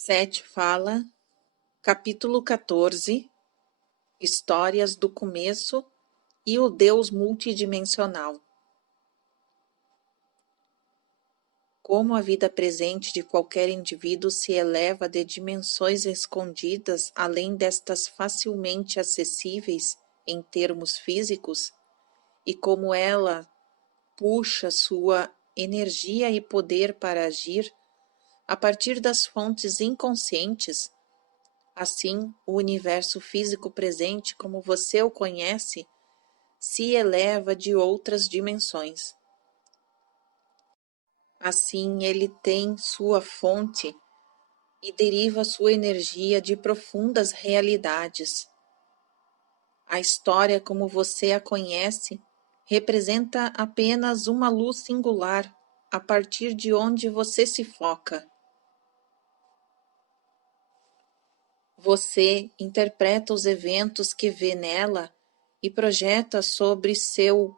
Sete fala, capítulo 14, Histórias do Começo e o Deus Multidimensional. Como a vida presente de qualquer indivíduo se eleva de dimensões escondidas além destas facilmente acessíveis em termos físicos, e como ela puxa sua energia e poder para agir a partir das fontes inconscientes. Assim, o universo físico presente, como você o conhece, se eleva de outras dimensões. Assim, ele tem sua fonte e deriva sua energia de profundas realidades. A história, como você a conhece, representa apenas uma luz singular a partir de onde você se foca. Você interpreta os eventos que vê nela e projeta sobre seu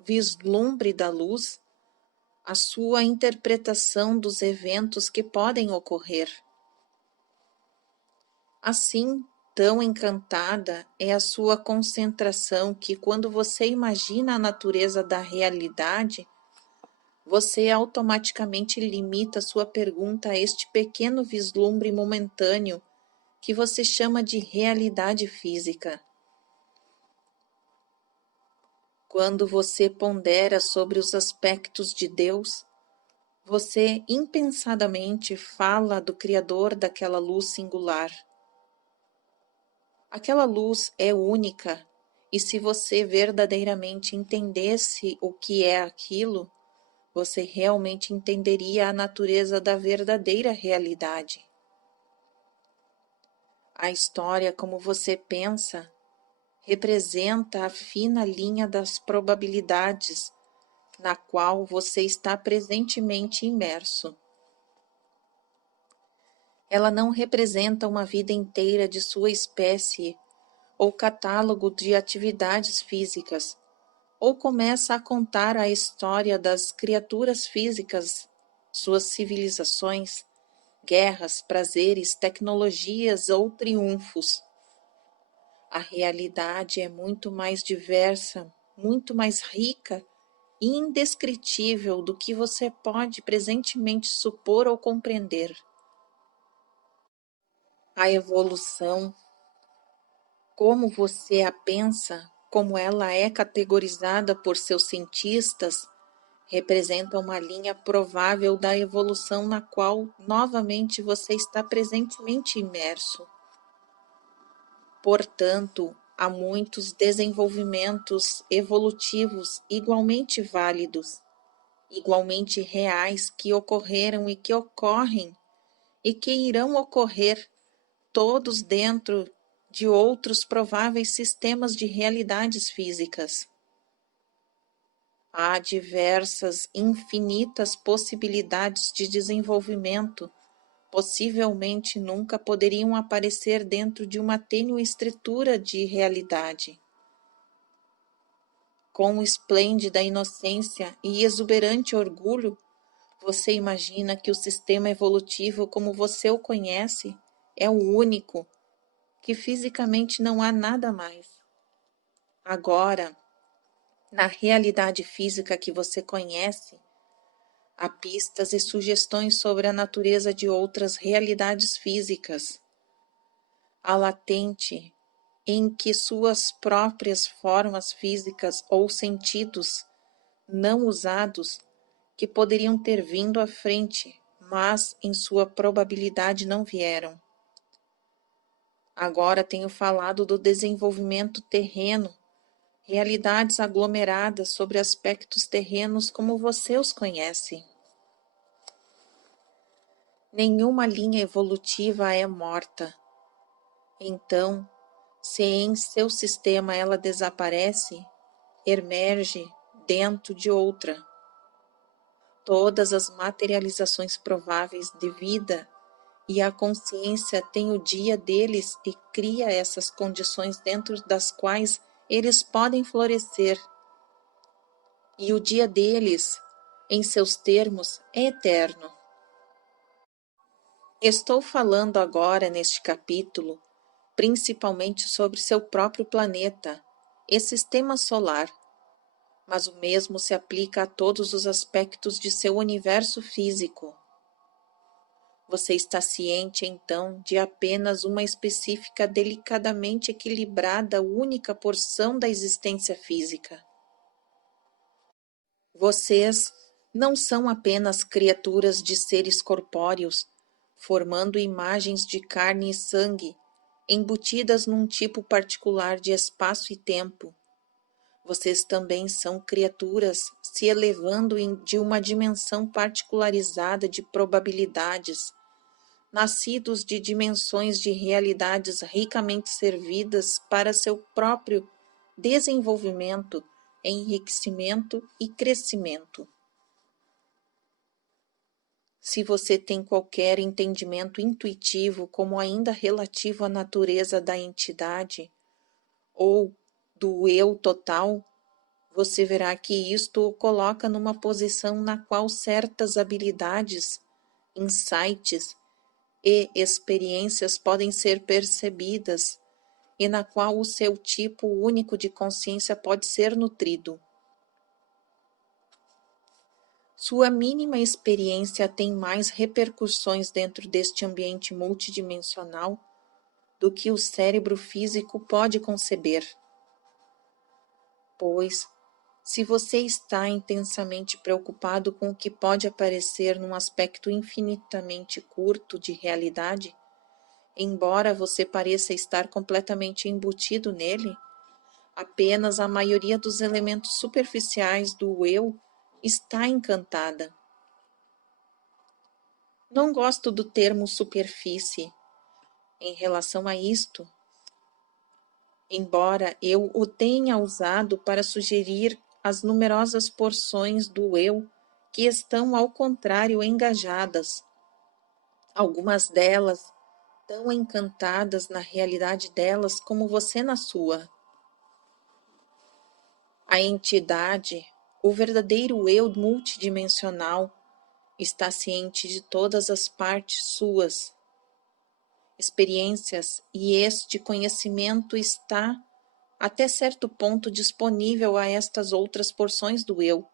vislumbre da luz a sua interpretação dos eventos que podem ocorrer. Assim, tão encantada é a sua concentração que, quando você imagina a natureza da realidade, você automaticamente limita sua pergunta a este pequeno vislumbre momentâneo que você chama de realidade física. Quando você pondera sobre os aspectos de Deus, você impensadamente fala do Criador daquela luz singular. Aquela luz é única, e se você verdadeiramente entendesse o que é aquilo, você realmente entenderia a natureza da verdadeira realidade. A história, como você pensa, representa a fina linha das probabilidades na qual você está presentemente imerso. Ela não representa uma vida inteira de sua espécie ou catálogo de atividades físicas, ou começa a contar a história das criaturas físicas, suas civilizações, guerras, prazeres, tecnologias ou triunfos. A realidade é muito mais diversa, muito mais rica e indescritível do que você pode presentemente supor ou compreender. A evolução, como você a pensa, como ela é categorizada por seus cientistas, representa uma linha provável da evolução na qual novamente você está presentemente imerso. Portanto, há muitos desenvolvimentos evolutivos igualmente válidos, igualmente reais que ocorreram e que ocorrem e que irão ocorrer, todos dentro de outros prováveis sistemas de realidades físicas. Há diversas, infinitas possibilidades de desenvolvimento, possivelmente nunca poderiam aparecer dentro de uma tênue estrutura de realidade. Com esplêndida inocência e exuberante orgulho, você imagina que o sistema evolutivo como você o conhece é o único, que fisicamente não há nada mais. Agora, na realidade física que você conhece, há pistas e sugestões sobre a natureza de outras realidades físicas. Há latente em que suas próprias formas físicas ou sentidos não usados que poderiam ter vindo à frente, mas em sua probabilidade não vieram. Agora tenho falado do desenvolvimento terreno, realidades aglomeradas sobre aspectos terrenos como você os conhece. Nenhuma linha evolutiva é morta. Então, se em seu sistema ela desaparece, emerge dentro de outra. Todas as materializações prováveis de vida e a consciência tem o dia deles e cria essas condições dentro das quais eles podem florescer. E o dia deles, em seus termos, é eterno. Estou falando agora neste capítulo principalmente sobre seu próprio planeta e sistema solar, mas o mesmo se aplica a todos os aspectos de seu universo físico. Você está ciente, então, de apenas uma específica, delicadamente equilibrada, única porção da existência física. Vocês não são apenas criaturas de seres corpóreos, formando imagens de carne e sangue, embutidas num tipo particular de espaço e tempo. Vocês também são criaturas se elevando de uma dimensão particularizada de probabilidades, nascidos de dimensões de realidades ricamente servidas para seu próprio desenvolvimento, enriquecimento e crescimento. Se você tem qualquer entendimento intuitivo, como ainda relativo à natureza da entidade ou do eu total, você verá que isto o coloca numa posição na qual certas habilidades, insights e experiências podem ser percebidas e na qual o seu tipo único de consciência pode ser nutrido. Sua mínima experiência tem mais repercussões dentro deste ambiente multidimensional do que o cérebro físico pode conceber. Pois, se você está intensamente preocupado com o que pode aparecer num aspecto infinitamente curto de realidade, embora você pareça estar completamente embutido nele, apenas a maioria dos elementos superficiais do eu está encantada. Não gosto do termo superfície em relação a isto, embora eu o tenha usado para sugerir as numerosas porções do eu que estão, ao contrário, engajadas, algumas delas tão encantadas na realidade delas como você na sua. A entidade, o verdadeiro eu multidimensional, está ciente de todas as partes suas, experiências, e este conhecimento está, até certo ponto, disponível a estas outras porções do eu,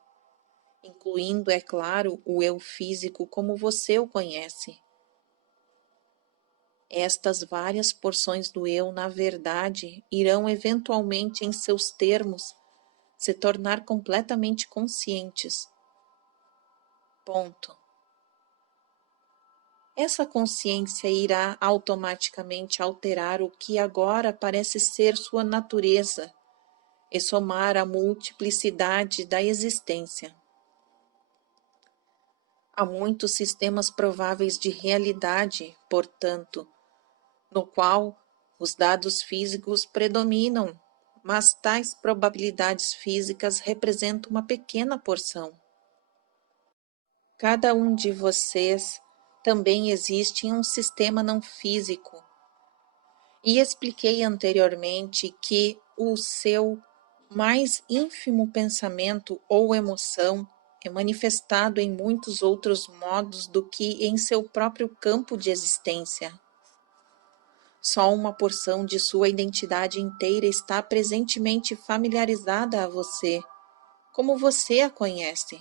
incluindo, é claro, o eu físico como você o conhece. Estas várias porções do eu, na verdade, irão eventualmente, em seus termos, se tornar completamente conscientes. Ponto. Essa consciência irá automaticamente alterar o que agora parece ser sua natureza e somar a multiplicidade da existência. Há muitos sistemas prováveis de realidade, portanto, no qual os dados físicos predominam, mas tais probabilidades físicas representam uma pequena porção. Cada um de vocês também existe em um sistema não físico. E expliquei anteriormente que o seu mais ínfimo pensamento ou emoção é manifestado em muitos outros modos do que em seu próprio campo de existência. Só uma porção de sua identidade inteira está presentemente familiarizada a você, como você a conhece.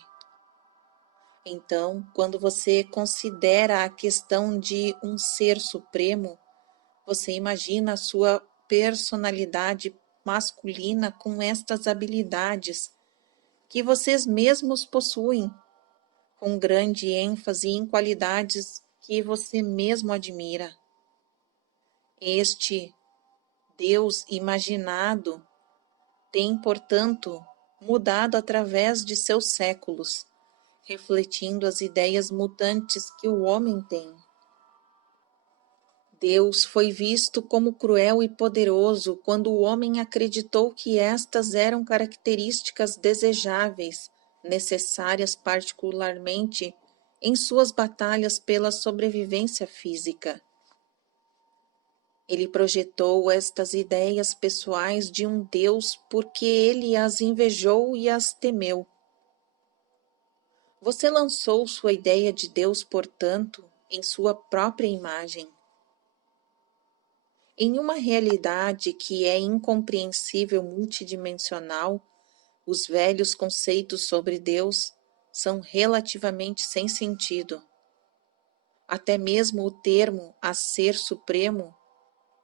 Então, quando você considera a questão de um ser supremo, você imagina a sua personalidade masculina com estas habilidades que vocês mesmos possuem, com grande ênfase em qualidades que você mesmo admira. Este Deus imaginado tem, portanto, mudado através de seus séculos, refletindo as ideias mutantes que o homem tem. Deus foi visto como cruel e poderoso quando o homem acreditou que estas eram características desejáveis, necessárias particularmente em suas batalhas pela sobrevivência física. Ele projetou estas ideias pessoais de um Deus porque ele as invejou e as temeu. Você lançou sua ideia de Deus, portanto, em sua própria imagem. Em uma realidade que é incompreensível multidimensional, os velhos conceitos sobre Deus são relativamente sem sentido. Até mesmo o termo a ser supremo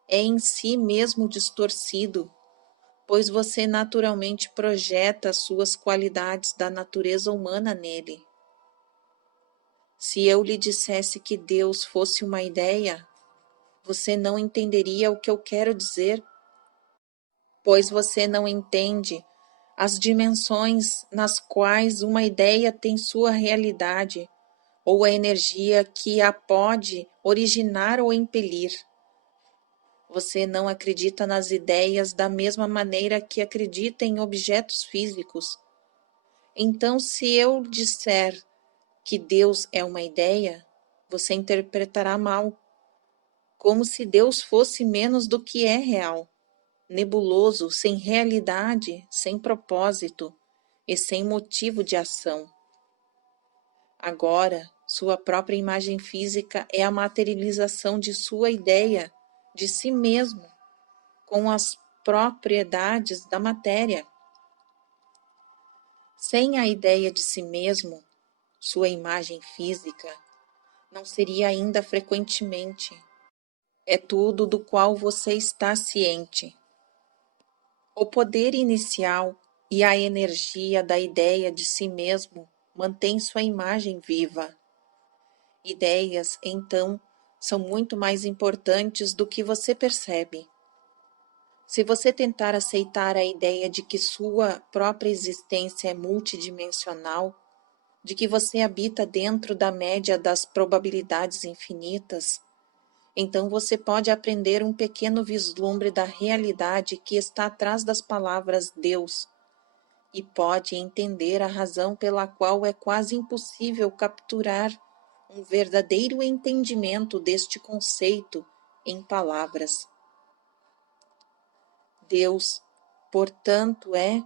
é em si mesmo distorcido, pois você naturalmente projeta as suas qualidades da natureza humana nele. Se eu lhe dissesse que Deus fosse uma ideia, você não entenderia o que eu quero dizer, pois você não entende as dimensões nas quais uma ideia tem sua realidade, ou a energia que a pode originar ou impelir. Você não acredita nas ideias da mesma maneira que acredita em objetos físicos. Então, se eu disser que Deus é uma ideia, você interpretará mal, como se Deus fosse menos do que é real, nebuloso, sem realidade, sem propósito e sem motivo de ação. Agora, sua própria imagem física é a materialização de sua ideia de si mesmo, com as propriedades da matéria. Sem a ideia de si mesmo, sua imagem física não seria ainda frequentemente. É tudo do qual você está ciente. O poder inicial e a energia da ideia de si mesmo mantém sua imagem viva. Ideias, então, são muito mais importantes do que você percebe. Se você tentar aceitar a ideia de que sua própria existência é multidimensional, de que você habita dentro da média das probabilidades infinitas, então você pode aprender um pequeno vislumbre da realidade que está atrás das palavras Deus e pode entender a razão pela qual é quase impossível capturar um verdadeiro entendimento deste conceito em palavras. Deus, portanto, é,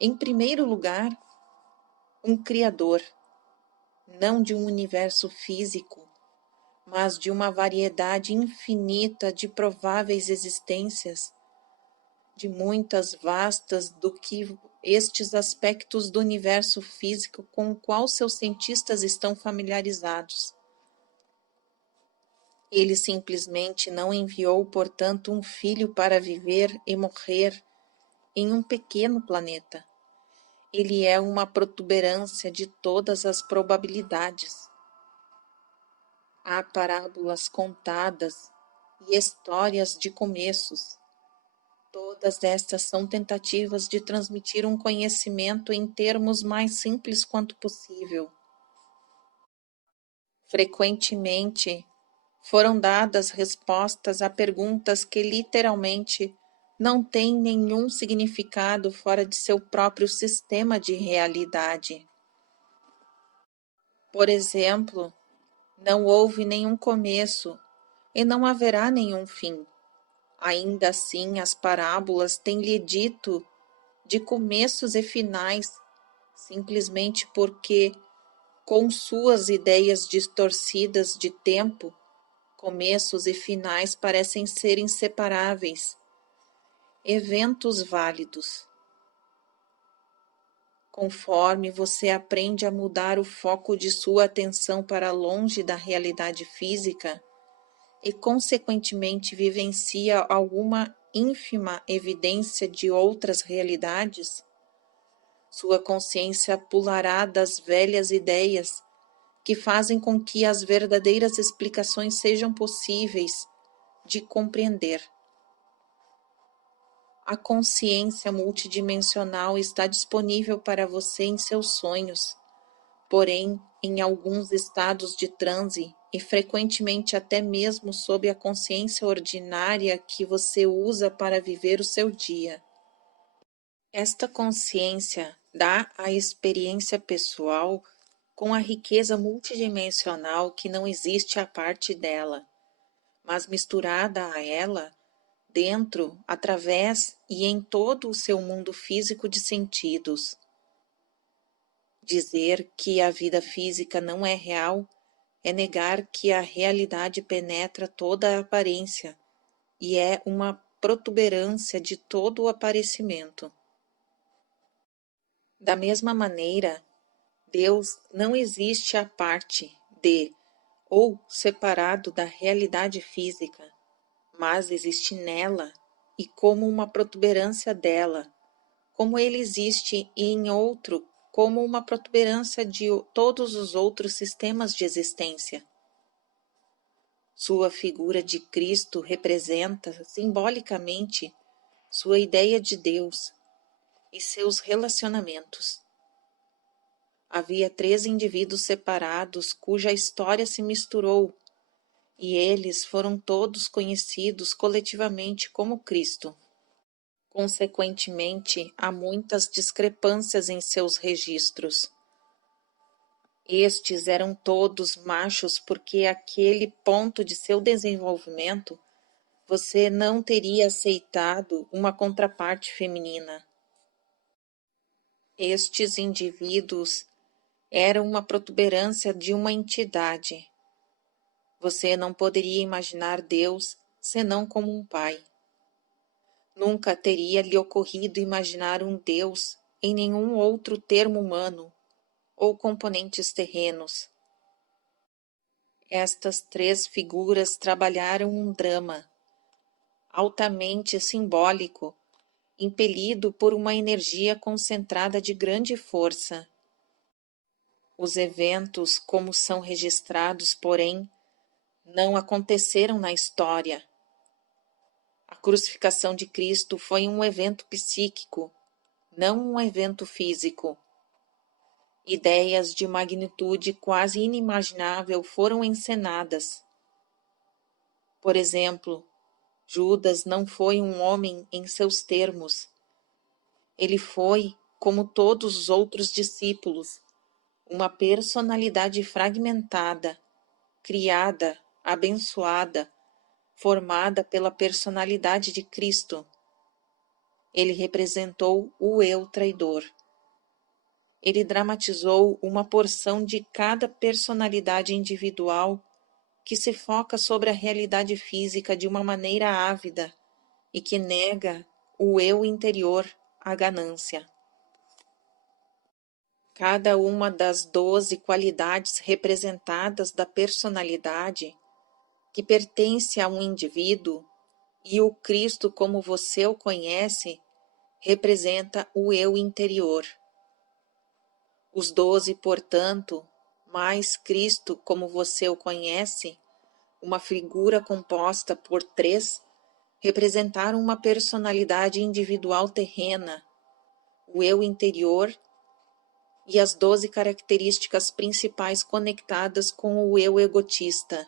em primeiro lugar, um Criador, não de um universo físico, mas de uma variedade infinita de prováveis existências, de muitas vastas do que estes aspectos do universo físico com o qual seus cientistas estão familiarizados. Ele simplesmente não enviou, portanto, um filho para viver e morrer em um pequeno planeta. Ele é uma protuberância de todas as probabilidades. Há parábolas contadas e histórias de começos. Todas estas são tentativas de transmitir um conhecimento em termos mais simples quanto possível. Frequentemente, foram dadas respostas a perguntas que literalmente não têm nenhum significado fora de seu próprio sistema de realidade. Por exemplo, não houve nenhum começo e não haverá nenhum fim. Ainda assim, as parábolas têm-lhe dito de começos e finais, simplesmente porque, com suas ideias distorcidas de tempo, começos e finais parecem ser inseparáveis, eventos válidos. Conforme você aprende a mudar o foco de sua atenção para longe da realidade física e, consequentemente, vivencia alguma ínfima evidência de outras realidades, sua consciência pulará das velhas ideias que fazem com que as verdadeiras explicações sejam possíveis de compreender. A consciência multidimensional está disponível para você em seus sonhos, porém, em alguns estados de transe e frequentemente até mesmo sob a consciência ordinária que você usa para viver o seu dia. Esta consciência dá à experiência pessoal com a riqueza multidimensional que não existe à parte dela, mas misturada a ela, dentro, através e em todo o seu mundo físico de sentidos. Dizer que a vida física não é real é negar que a realidade penetra toda a aparência e é uma protuberância de todo o aparecimento. Da mesma maneira, Deus não existe à parte de ou separado da realidade física, mas existe nela e como uma protuberância dela, como ele existe em outro, como uma protuberância de todos os outros sistemas de existência. Sua figura de Cristo representa, simbolicamente, sua ideia de Deus e seus relacionamentos. Havia 3 indivíduos separados cuja história se misturou, e eles foram todos conhecidos coletivamente como Cristo. Consequentemente, há muitas discrepâncias em seus registros. Estes eram todos machos porque aquele ponto de seu desenvolvimento você não teria aceitado uma contraparte feminina. Estes indivíduos eram uma protuberância de uma entidade. Você não poderia imaginar Deus senão como um pai. Nunca teria lhe ocorrido imaginar um Deus em nenhum outro termo humano ou componentes terrenos. Estas 3 figuras trabalharam um drama altamente simbólico, impelido por uma energia concentrada de grande força. Os eventos, como são registrados, porém, não aconteceram na história. A crucificação de Cristo foi um evento psíquico, não um evento físico. Ideias de magnitude quase inimaginável foram encenadas. Por exemplo, Judas não foi um homem em seus termos. Ele foi, como todos os outros discípulos, uma personalidade fragmentada, criada, abençoada, formada pela personalidade de Cristo. Ele representou o eu traidor. Ele dramatizou uma porção de cada personalidade individual que se foca sobre a realidade física de uma maneira ávida e que nega o eu interior, a ganância. Cada uma das 12 qualidades representadas da personalidade que pertence a um indivíduo e o Cristo como você o conhece representa o eu interior. Os 12, portanto, mais Cristo como você o conhece, uma figura composta por 3, representaram uma personalidade individual terrena, o eu interior e as 12 características principais conectadas com o eu egotista.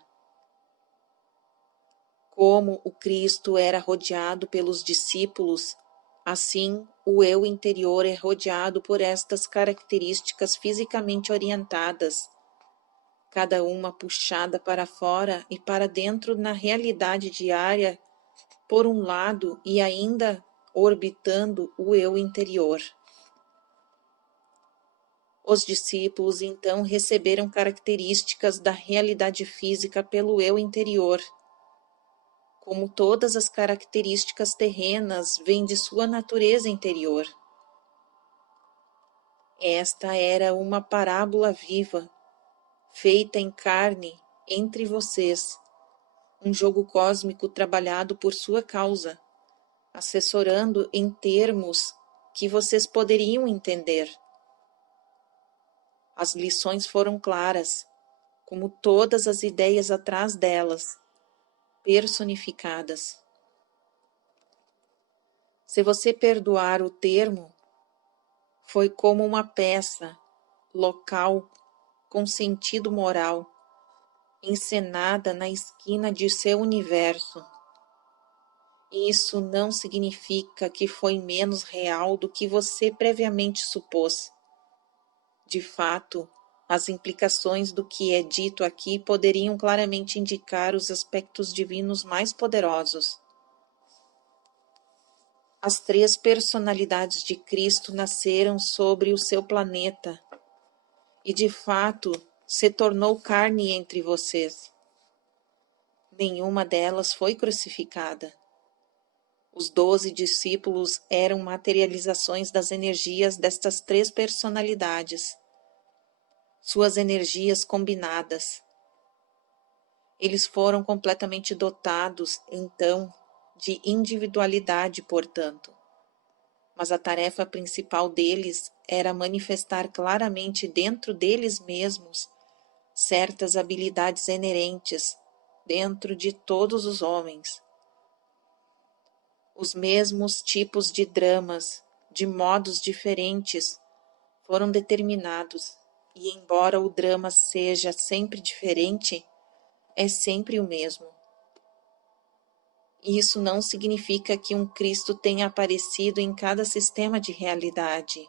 Como o Cristo era rodeado pelos discípulos, assim o eu interior é rodeado por estas características fisicamente orientadas, cada uma puxada para fora e para dentro na realidade diária, por um lado e ainda orbitando o eu interior. Os discípulos então receberam características da realidade física pelo eu interior. Como todas as características terrenas vêm de sua natureza interior. Esta era uma parábola viva, feita em carne entre vocês, um jogo cósmico trabalhado por sua causa, assessorando em termos que vocês poderiam entender. As lições foram claras, como todas as ideias atrás delas, personificadas. Se você perdoar o termo, foi como uma peça, local, com sentido moral, encenada na esquina de seu universo. Isso não significa que foi menos real do que você previamente supôs. De fato, as implicações do que é dito aqui poderiam claramente indicar os aspectos divinos mais poderosos. As 3 personalidades de Cristo nasceram sobre o seu planeta e, de fato, se tornou carne entre vocês. Nenhuma delas foi crucificada. Os 12 discípulos eram materializações das energias destas três personalidades, suas energias combinadas. Eles foram completamente dotados, então, de individualidade, portanto. Mas a tarefa principal deles era manifestar claramente dentro deles mesmos certas habilidades inerentes dentro de todos os homens. Os mesmos tipos de dramas, de modos diferentes, foram determinados, e embora o drama seja sempre diferente, é sempre o mesmo. Isso não significa que um Cristo tenha aparecido em cada sistema de realidade.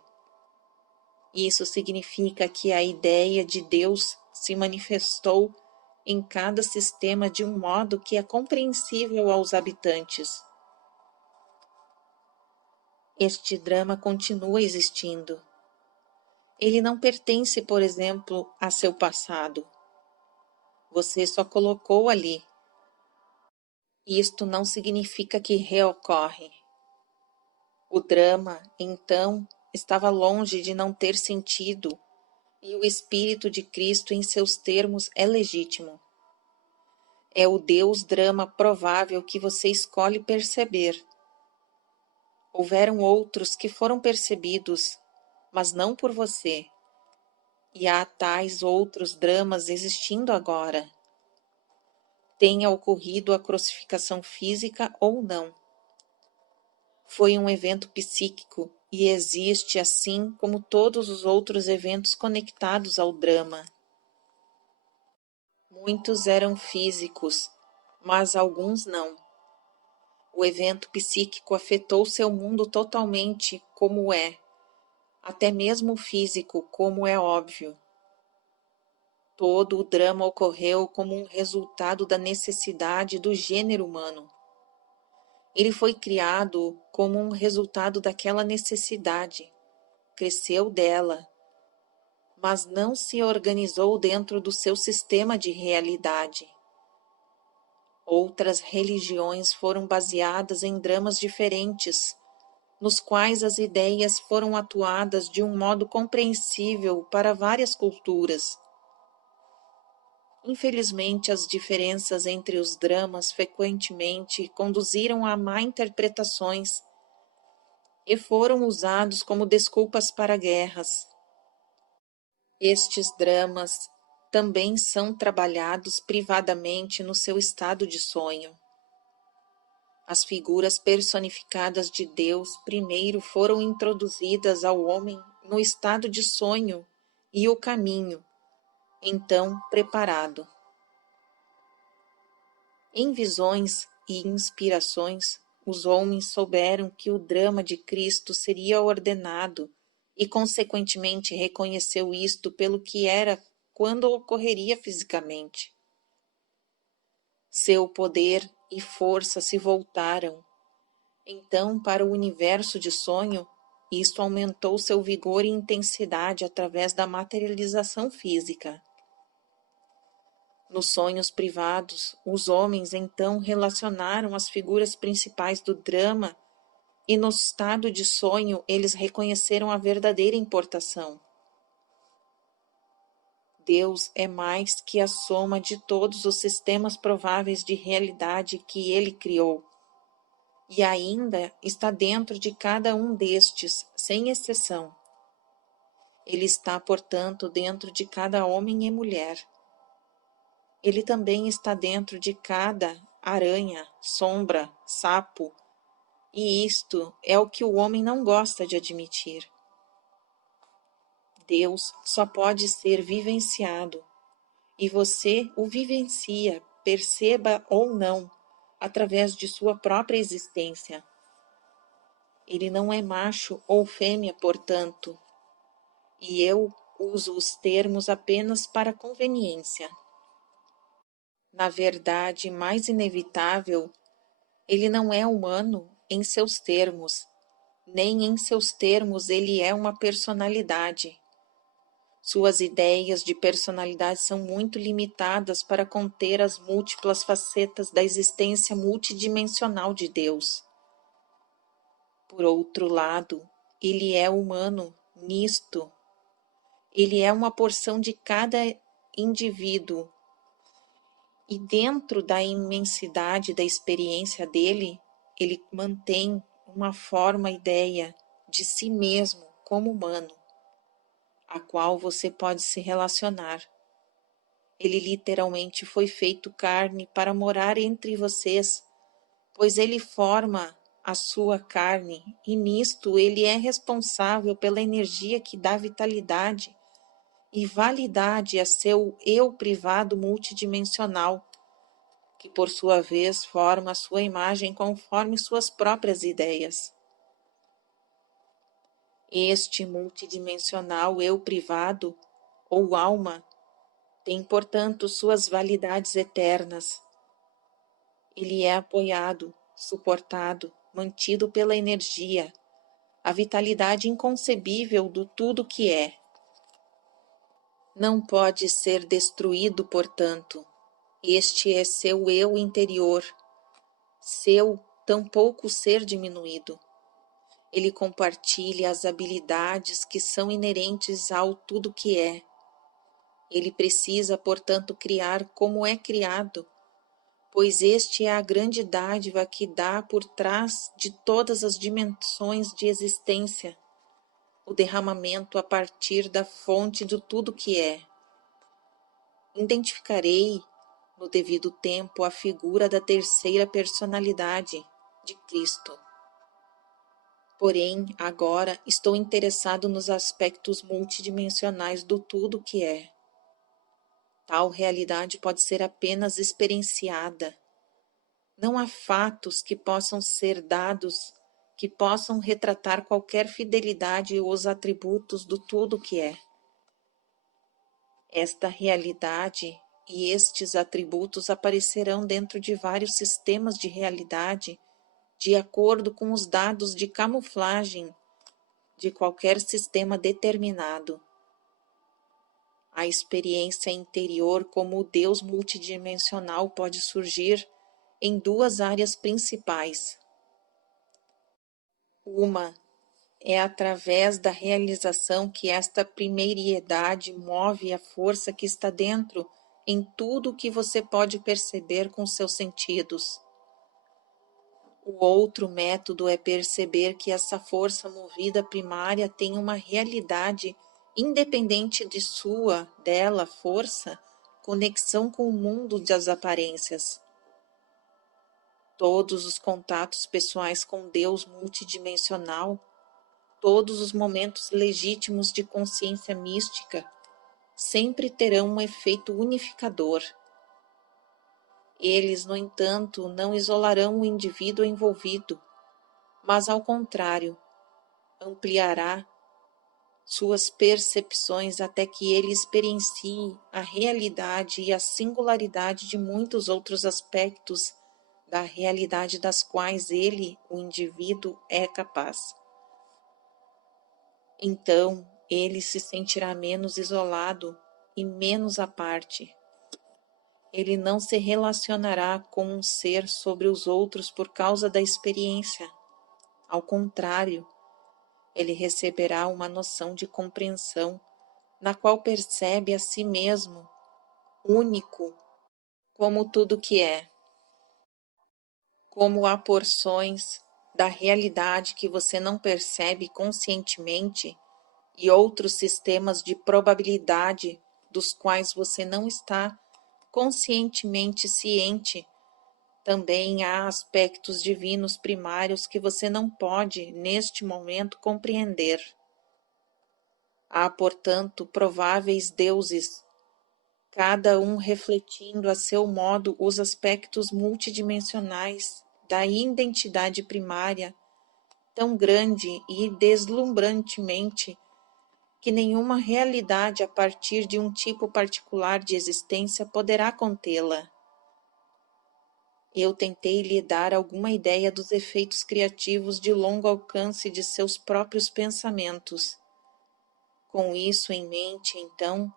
Isso significa que a ideia de Deus se manifestou em cada sistema de um modo que é compreensível aos habitantes. Este drama continua existindo. Ele não pertence, por exemplo, a seu passado. Você só colocou ali. Isto não significa que reocorre. O drama, então, estava longe de não ter sentido, e o Espírito de Cristo em seus termos é legítimo. É o Deus drama provável que você escolhe perceber. Houveram outros que foram percebidos, mas não por você. E há tais outros dramas existindo agora. Tenha ocorrido a crucificação física ou não. Foi um evento psíquico e existe assim como todos os outros eventos conectados ao drama. Muitos eram físicos, mas alguns não. O evento psíquico afetou seu mundo totalmente, como é, até mesmo o físico, como é óbvio. Todo o drama ocorreu como um resultado da necessidade do gênero humano. Ele foi criado como um resultado daquela necessidade, cresceu dela, mas não se organizou dentro do seu sistema de realidade. Outras religiões foram baseadas em dramas diferentes, nos quais as ideias foram atuadas de um modo compreensível para várias culturas. Infelizmente, as diferenças entre os dramas frequentemente conduziram a má interpretações e foram usados como desculpas para guerras. Estes dramas também são trabalhados privadamente no seu estado de sonho. As figuras personificadas de Deus primeiro foram introduzidas ao homem no estado de sonho e o caminho, então preparado. Em visões e inspirações, os homens souberam que o drama de Cristo seria ordenado e, consequentemente, reconheceu isto pelo que era quando ocorreria fisicamente. Seu poder e força se voltaram. Então, para o universo de sonho, isto aumentou seu vigor e intensidade através da materialização física. Nos sonhos privados, os homens então relacionaram as figuras principais do drama e no estado de sonho eles reconheceram a verdadeira importação. Deus é mais que a soma de todos os sistemas prováveis de realidade que Ele criou, e ainda está dentro de cada um destes, sem exceção. Ele está, portanto, dentro de cada homem e mulher. Ele também está dentro de cada aranha, sombra, sapo, e isto é o que o homem não gosta de admitir. Deus só pode ser vivenciado, e você o vivencia, perceba ou não, através de sua própria existência. Ele não é macho ou fêmea, portanto, e eu uso os termos apenas para conveniência. Na verdade mais inevitável, ele não é humano em seus termos, nem em seus termos ele é uma personalidade. Suas ideias de personalidade são muito limitadas para conter as múltiplas facetas da existência multidimensional de Deus. Por outro lado, ele é humano nisto. Ele é uma porção de cada indivíduo. E dentro da imensidade da experiência dele, ele mantém uma forma, ideia de si mesmo como humano, a qual você pode se relacionar. Ele literalmente foi feito carne para morar entre vocês, pois ele forma a sua carne, e nisto ele é responsável pela energia que dá vitalidade e validade a seu eu privado multidimensional, que por sua vez forma a sua imagem conforme suas próprias ideias. Este multidimensional eu privado, ou alma, tem, portanto, suas validades eternas. Ele é apoiado, suportado, mantido pela energia, a vitalidade inconcebível do tudo que é. Não pode ser destruído, portanto. Este é seu eu interior, seu tampouco ser diminuído. Ele compartilha as habilidades que são inerentes ao tudo que é. Ele precisa, portanto, criar como é criado, pois este é a grande dádiva que dá por trás de todas as dimensões de existência, o derramamento a partir da fonte do tudo que é. Identificarei, no devido tempo, a figura da terceira personalidade de Cristo. Porém, agora estou interessado nos aspectos multidimensionais do tudo que é. Tal realidade pode ser apenas experienciada. Não há fatos que possam ser dados que possam retratar qualquer fidelidade aos atributos do tudo que é. Esta realidade e estes atributos aparecerão dentro de vários sistemas de realidade de acordo com os dados de camuflagem de qualquer sistema determinado. A experiência interior como o Deus multidimensional pode surgir em duas áreas principais. Uma é através da realização que esta primeiriedade move a força que está dentro em tudo o que você pode perceber com seus sentidos. O outro método é perceber que essa força movida primária tem uma realidade independente de dela, força, conexão com o mundo das aparências. Todos os contatos pessoais com Deus multidimensional, todos os momentos legítimos de consciência mística, sempre terão um efeito unificador. Eles, no entanto, não isolarão o indivíduo envolvido, mas, ao contrário, ampliará suas percepções até que ele experiencie a realidade e a singularidade de muitos outros aspectos da realidade das quais ele, o indivíduo, é capaz. Então, ele se sentirá menos isolado e menos à parte. Ele não se relacionará com um ser sobre os outros por causa da experiência. Ao contrário, ele receberá uma noção de compreensão, na qual percebe a si mesmo, único, como tudo que é. Como há porções da realidade que você não percebe conscientemente e outros sistemas de probabilidade dos quais você não está conscientemente ciente, também há aspectos divinos primários que você não pode, neste momento, compreender. Há, portanto, prováveis deuses, cada um refletindo a seu modo os aspectos multidimensionais da identidade primária, tão grande e deslumbrantemente que nenhuma realidade a partir de um tipo particular de existência poderá contê-la. Eu tentei lhe dar alguma ideia dos efeitos criativos de longo alcance de seus próprios pensamentos. Com isso em mente, então,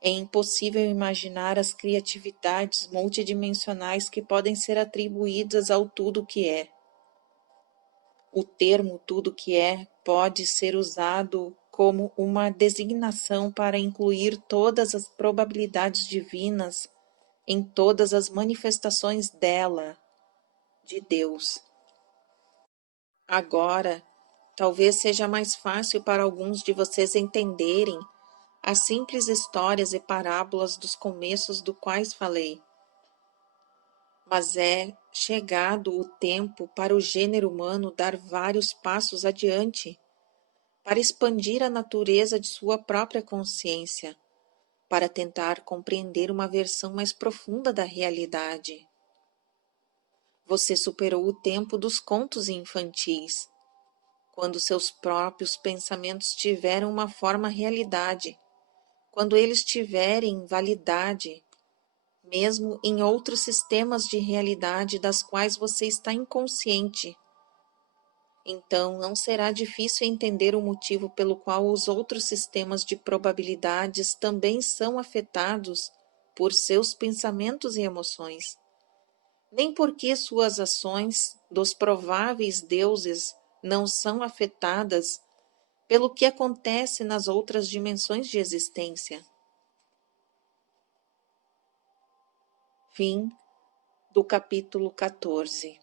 é impossível imaginar as criatividades multidimensionais que podem ser atribuídas ao tudo que é. O termo tudo que é pode ser usado como uma designação para incluir todas as probabilidades divinas em todas as manifestações dela, de Deus. Agora, talvez seja mais fácil para alguns de vocês entenderem as simples histórias e parábolas dos começos do quais falei. Mas é chegado o tempo para o gênero humano dar vários passos adiante, para expandir a natureza de sua própria consciência, para tentar compreender uma versão mais profunda da realidade. Você superou o tempo dos contos infantis, quando seus próprios pensamentos tiveram uma forma realidade, quando eles tiverem validade, mesmo em outros sistemas de realidade das quais você está inconsciente. Então, não será difícil entender o motivo pelo qual os outros sistemas de probabilidades também são afetados por seus pensamentos e emoções. Nem porque suas ações dos prováveis deuses não são afetadas pelo que acontece nas outras dimensões de existência. Fim do capítulo 14.